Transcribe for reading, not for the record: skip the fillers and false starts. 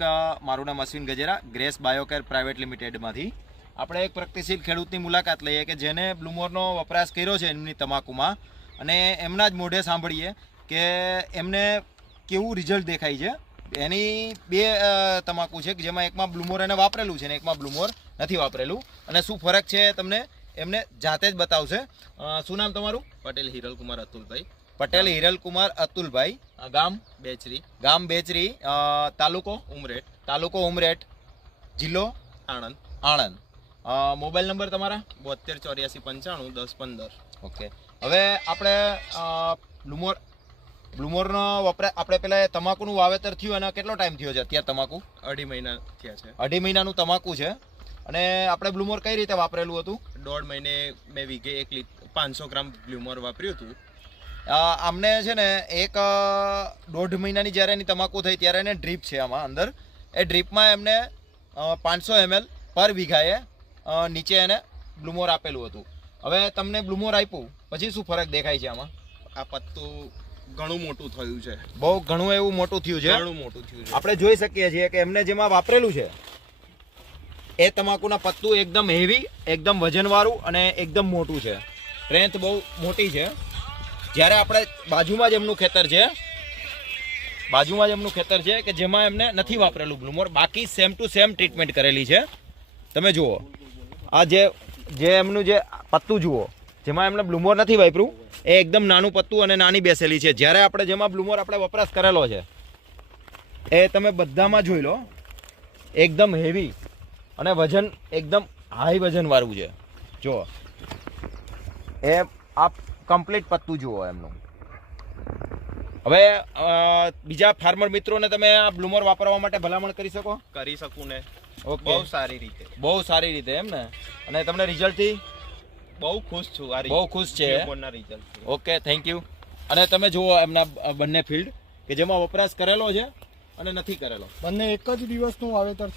મારું નામ Ashwin Gajera, grace બાયોકેર private લિમિટેડમાંથી. આપણે એક પ્રગતિશીલ ખેડૂતની મુલાકાત લઈએ કે જેને બ્લૂમોરનો વપરાશ કર્યો છે એમની તમાકુમાં, અને એમના જ મોઢે સાંભળીએ કે એમને કેવું રિઝલ્ટ દેખાય છે. એની બે તમાકુ છે કે જેમાં એકમાં બ્લૂમોર એને વાપરેલું છે અને એકમાં બ્લૂમોર નથી વાપરેલું, અને શું ફરક છે તમને એમને જાતે જ બતાવશે. શું નામ તમારું? પટેલ હિરલકુમાર અતુલભાઈ. પટેલ હિરલકુમાર અતુલભાઈ. ગામ બેચરી. બેચરી. તાલુકો ઉમરેઠ. જિલ્લો આણંદ. આણંદ. મોબાઈલ નંબર તમારા? 72 84 95 10 15. ઓકે. હવે આપણે બ્લૂમોરનો વપરાશ, આપણે પેલા તમાકુનું વાવેતર થયું અને કેટલો ટાઈમ થયો છે અત્યારે? તમાકુ 2.5 મહિના થયા છે. 2.5 મહિનાનું તમાકુ છે. અને આપણે બ્લૂમોર કઈ રીતે વાપરેલું હતું? 1.5 મહિને 2 વીઘે 500 ગ્રામ બ્લૂમોર વાપર્યું હતું. આમને છે ને 1.5 મહિનાની જ્યારે એની તમાકુ થઈ ત્યારે એને ડ્રીપ છે આમાં અંદર. એ ડ્રીપમાં એમને 500 ml પર વીઘાએ નીચે એને બ્લૂમોર આપેલું હતું. હવે તમને બ્લૂમોર આપ્યું પછી શું ફરક દેખાય છે આમાં? આ પત્તું ઘણું મોટું થયું છે. બહુ ઘણું એવું મોટું થયું છે. ઘણું મોટું થયું છે. આપણે જોઈ શકીએ છીએ કે એમને જેમાં વાપરેલું છે એ તમાકુના પત્તું એકદમ હેવી, એકદમ વજનવાળું અને એકદમ મોટું છે. સ્ટ્રેન્થ બહુ મોટી છે. જ્યારે આપણે બાજુમાં જ એમનું ખેતર છે કે જેમાં એમને નથી વાપરેલું બ્લૂમોર, બાકી સેમ ટુ સેમ ટ્રીટમેન્ટ કરેલી છે. તમે જુઓ આ જે એમનું જે પત્તું જુઓ, જેમાં એમને બ્લૂમોર નથી વાપર્યું એ એકદમ નાનું પત્તું અને નાની બેસેલી છે. જ્યારે આપણે જેમાં બ્લૂમોર આપણે વપરાશ કરેલો છે એ તમે બધામાં જોઈ લો, એકદમ હેવી અને વજન એકદમ હાઈ વજનવાળું છે. જુઓ એ આ કમ્પ્લીટ પત્તું જુઓ એમનું. હવે બીજા ફાર્મર મિત્રોને તમે આ બ્લૂમોર વાપરવા માટે ભલામણ કરી શકો? કરી શકું ને. ઓકે. બહુ સારી રીતે. બહુ સારી રીતે એમ ને. અને તમને રિઝલ્ટથી બહુ ખુશ છું. બહુ ખુશ છે. રિઝલ્ટ. Okay, thank you. અને તમે જુઓ એમના બંને ફિલ્ડ કે જેમાં વપરાશ કરેલો છે અને નથી કરેલો. બંને એક જ દિવસનું વાવેતર છે.